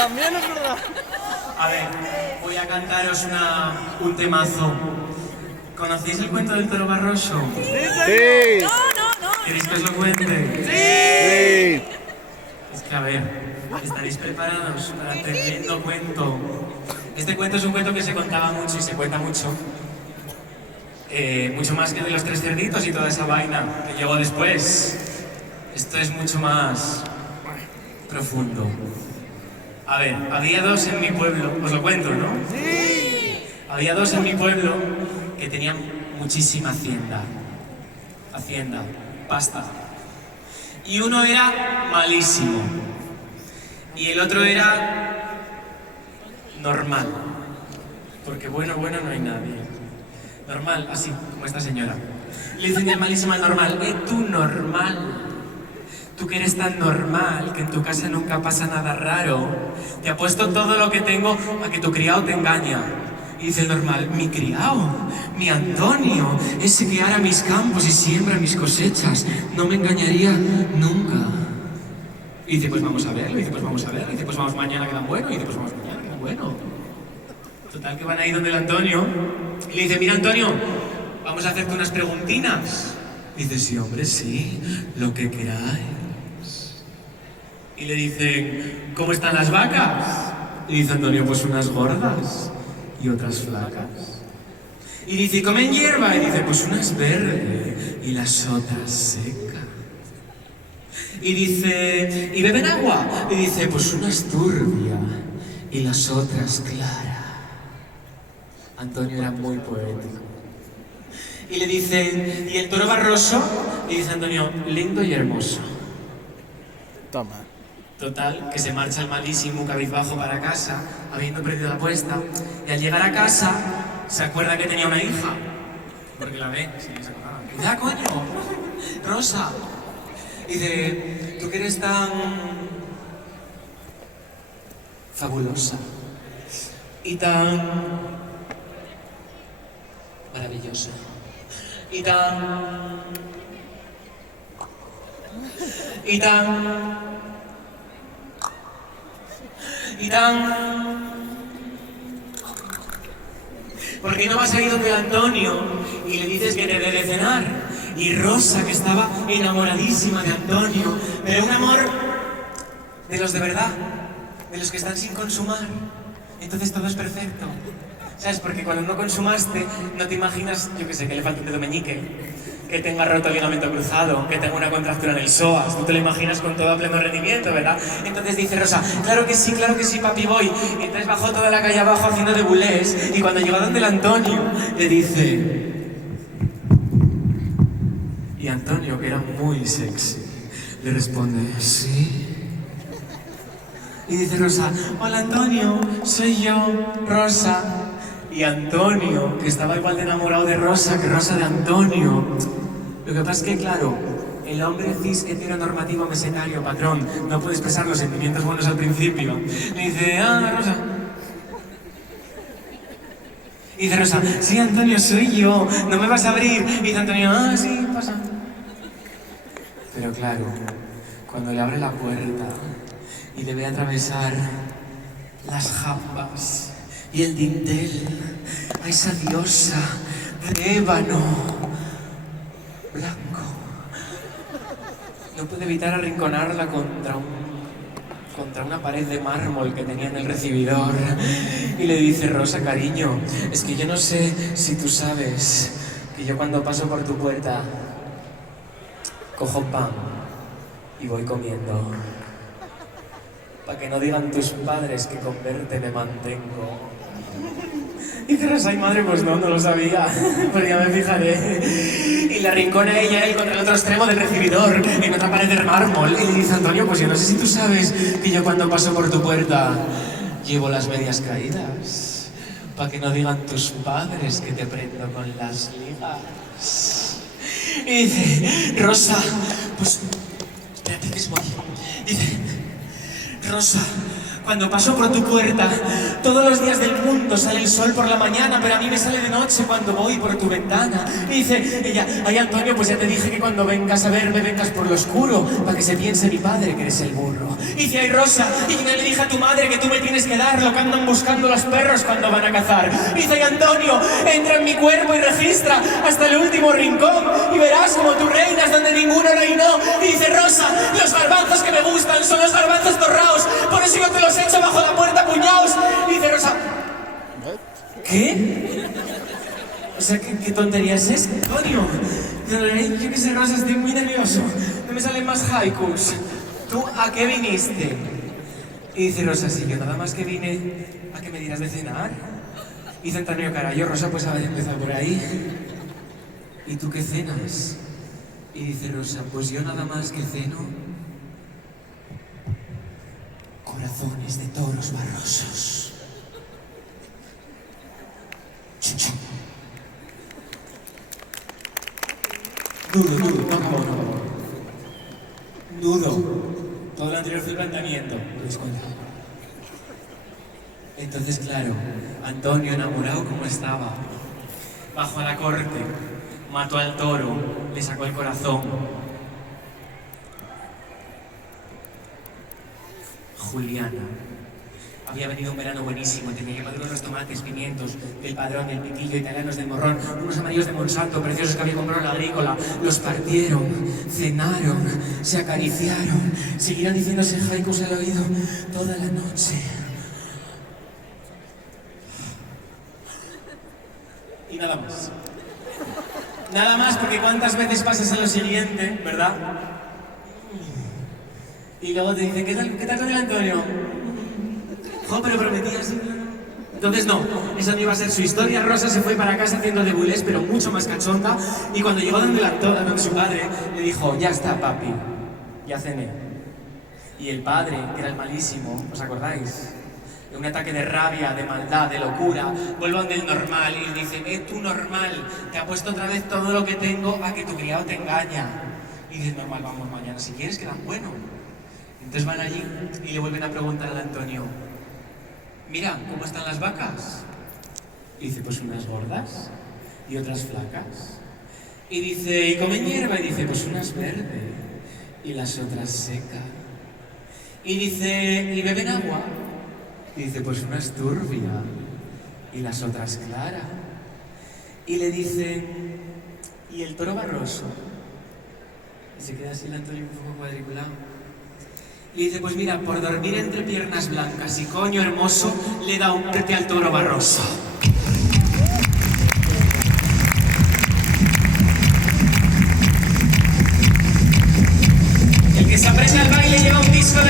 También es verdad. A ver, voy a cantaros un temazo. ¿Conocéis el cuento del toro barroso? Sí. ¿Queréis que os lo cuente? Sí. Es que a ver, ¿estaréis preparados para el tremendo cuento? Este cuento es un cuento que se contaba mucho y se cuenta mucho. Mucho más que de los tres cerditos y toda esa vaina que llegó después. Esto es mucho más profundo. A ver, había dos en mi pueblo, os lo cuento, ¿no? Sí. Había dos en mi pueblo que tenían muchísima hacienda, pasta. Y uno era malísimo y el otro era normal, porque bueno no hay nadie. Normal, así como esta señora. Le dicen el malísimo al normal, tú normal. Tú que eres tan normal, que en tu casa nunca pasa nada raro, te apuesto todo lo que tengo a que tu criado te engaña. Y dice el normal, mi criado, mi Antonio, ese que ara mis campos y siembra mis cosechas, no me engañaría nunca. Y dice, pues vamos a verlo, y dice, pues vamos a verlo, y dice, pues vamos mañana que dan bueno, y dice, pues vamos mañana que dan bueno. Total que van ahí donde el Antonio, y le dice, mira Antonio, vamos a hacerte unas preguntinas. Dice, sí hombre, sí, lo que queráis. Y le dicen, ¿cómo están las vacas? Y dice Antonio, pues unas gordas y otras flacas. Y dice, ¿comen hierba? Y dice, pues unas verde y las otras seca. Y dice, ¿y beben agua? Y dice, pues unas turbia y las otras clara. Antonio era muy poético. Y le dicen, ¿y el toro barroso? Y dice Antonio, lindo y hermoso. Toma. Total, que se marcha el malísimo cabizbajo para casa, habiendo perdido la apuesta, y al llegar a casa, se acuerda que tenía una hija. Porque la ve, sí, se acordaba. ¡Ya, coño! ¡Rosa! Y dice, tú que eres tan fabulosa y tan maravillosa y tan ¿por qué no vas a ir donde Antonio y le dices que te dé de cenar? Y Rosa, que estaba enamoradísima de Antonio, pero un amor de los de verdad, de los que están sin consumar. Entonces todo es perfecto. ¿Sabes? Porque cuando no consumaste, no te imaginas, yo que sé, que le falta un dedo meñique, que tenga roto el ligamento cruzado, que tenga una contractura en el psoas. Tú te lo imaginas con todo a pleno rendimiento, ¿verdad? Entonces dice Rosa, claro que sí, papi, voy. Y entonces bajó toda la calle abajo haciendo de bulés, y cuando llegó donde el Antonio, le dice... Y Antonio, que era muy sexy, le responde, ¿sí? Y dice Rosa, hola Antonio, soy yo, Rosa. Y Antonio, que estaba igual de enamorado de Rosa que Rosa de Antonio. Lo que pasa es que, claro, el hombre cis heteronormativo mesetario, patrón, no puede expresar los sentimientos buenos al principio. Le dice, Rosa. Y dice Rosa, sí Antonio, soy yo, no me vas a abrir. Y dice Antonio, sí, pasa. Pero claro, cuando le abre la puerta y le ve atravesar las jambas y el dintel a esa diosa de ébano blanco, no puede evitar arrinconarla contra una pared de mármol que tenía en el recibidor. Y le dice, Rosa, cariño, es que yo no sé si tú sabes que yo cuando paso por tu puerta cojo pan y voy comiendo. Para que no digan tus padres que con verte me mantengo. Y dice Rosa, ay madre, pues no lo sabía. Pues ya me fijaré. Y le arrincona ella él contra el otro extremo del recibidor, en otra pared de mármol. Y le dice Antonio, pues yo no sé si tú sabes que yo cuando paso por tu puerta llevo las medias caídas. Para que no digan tus padres que te prendo con las ligas. Y dice, Rosa, pues... Espérate que es voy. Dice, Rosa, Cuando paso por tu puerta, todos los días del mundo sale el sol por la mañana, pero a mí me sale de noche cuando voy por tu ventana. Y dice ella, ay Antonio, pues ya te dije que cuando vengas a verme, vengas por lo oscuro, para que se piense mi padre que eres el burro. Y dice, ay Rosa, y yo le dije a tu madre que tú me tienes que dar lo que andan buscando los perros cuando van a cazar. Y dice, ay Antonio, entra en mi cuerpo y registra hasta el último rincón, y verás como tú reinas donde ninguno reinó. Y dice Rosa, los garbanzos que me gustan son los garbanzos torraos, por eso yo te los echo bajo la puerta puñaos. Y dice Rosa, ¿qué? O sea, ¿qué tontería es esta, Antonio? Yo qué sé, Rosa, estoy muy nervioso. No me salen más haikus. ¿Tú a qué viniste? Y dice Rosa, sí, yo nada más que vine a que me dieras de cenar. Y dice Antonio, carayo, Rosa, pues haber empezado por ahí. ¿Y tú qué cenas? Y dice Rosa, pues yo nada más que ceno corazones de toros barrosos. Chun, chun. Nudo, no acabo, no. Nudo. Todo lo anterior fue el planteamiento. ¿Te das cuenta? Entonces, claro, Antonio, enamorado como estaba, bajó a la corte, mató al toro, le sacó el corazón. Juliana había venido un verano buenísimo, tenía que madurar los tomates, pimientos del Padrón, el piquillo, italianos del Morrón, unos amarillos de Monsanto preciosos que había comprado en la agrícola. Los partieron, cenaron, se acariciaron, siguieron diciéndose haikus al oído toda la noche. Y nada más. Nada más, porque cuántas veces pasas a lo siguiente, ¿verdad? Y luego te dicen, ¿qué tal con el Antonio? Jo, pero prometías. Entonces no, esa no iba a ser su historia. Rosa se fue para casa haciendo de bulés, pero mucho más cachonda. Y cuando llegó donde su padre, le dijo, ya está, papi, ya cené. Y el padre, que era el malísimo, ¿os acordáis? De un ataque de rabia, de maldad, de locura, vuelve donde el normal y le dice, tú normal, te apuesto otra vez todo lo que tengo a que tu criado te engaña. Y dice, normal, vamos mañana, si quieres, que tan bueno. Entonces van allí y le vuelven a preguntar al Antonio, mira, ¿cómo están las vacas? Y dice, pues unas gordas y otras flacas. Y dice, ¿y comen hierba? Y dice, pues unas verde y las otras seca. Y dice, ¿y beben agua? Y dice, pues unas turbia y las otras clara. Y le dicen, ¿y el toro barroso? Y se queda así el Antonio un poco cuadriculado. Y dice, pues mira, por dormir entre piernas blancas y coño hermoso, le da un tete al toro barroso. El que se aprende al baile lleva un disco de